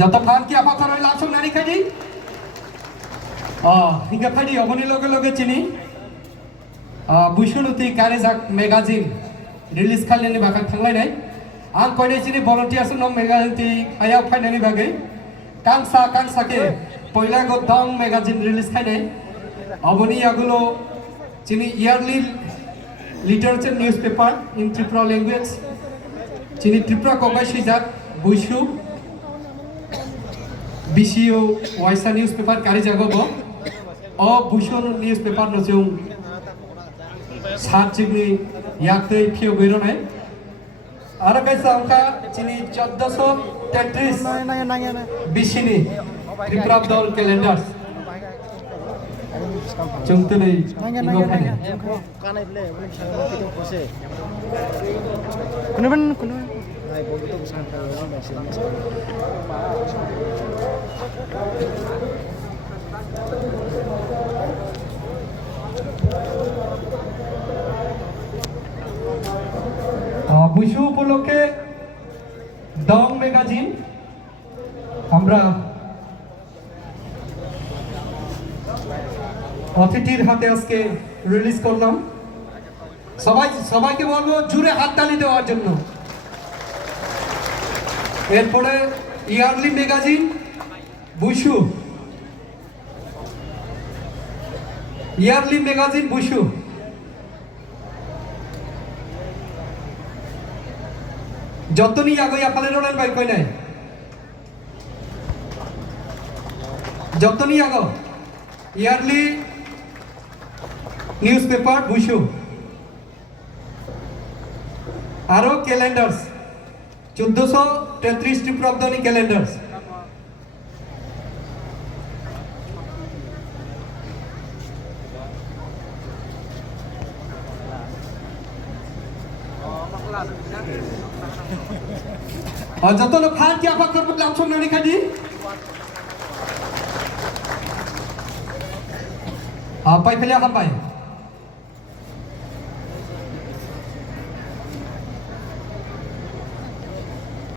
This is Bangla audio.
Jatuh fan ki apa koroi langsung nari kadi? Hingga kadi oboni loge cini. Bushuluti Karizak magazine release kali ni bakal thanglai nai. Ang koi cini volunteer sunong magazine ti ayah fai nani bagai. Kangsa ke poila go dong magazine release kai nai. Oboni agulo cini yearly literature newspaper in Tripura language. Cini Tripura kokai sijak Bushu BCO Waisa newspaper Karizago bo. Bushu newspaper no jung सात जिगनी याक्ते फियो गइरो नाय आरो गाइस अंका चिनी 1433 बिसिनी त्रिपुरा दल क्यालेन्डार चंगतनै इगो फाने कानाइले कितो बसे कुनबन आइ बयबो तो सान Bushu উপলক্ষে ডং ম্যাগাজিন আমরা অতিথির হাতে আজকে রিলিজ করলাম সবাইকে বলবো জুড়ে হাততালি দেওয়ার জন্য এরপরে ইয়ারলি ম্যাগাজিন বুশু ইয়ারলি ম্যাগাজিন বুশু যতনি আগই আপালে রোলেন বাই কই নাই যতনি আগ ইয়ারলি নিউজপেপার বুশু আরো ক্যালেন্ডার্স 1433 ত্রিপ্রাবদনী ক্যালেন্ডার্স যতন ফান কি আপা করব লামসং নানি খাদি পাই ফেলে হাম পাই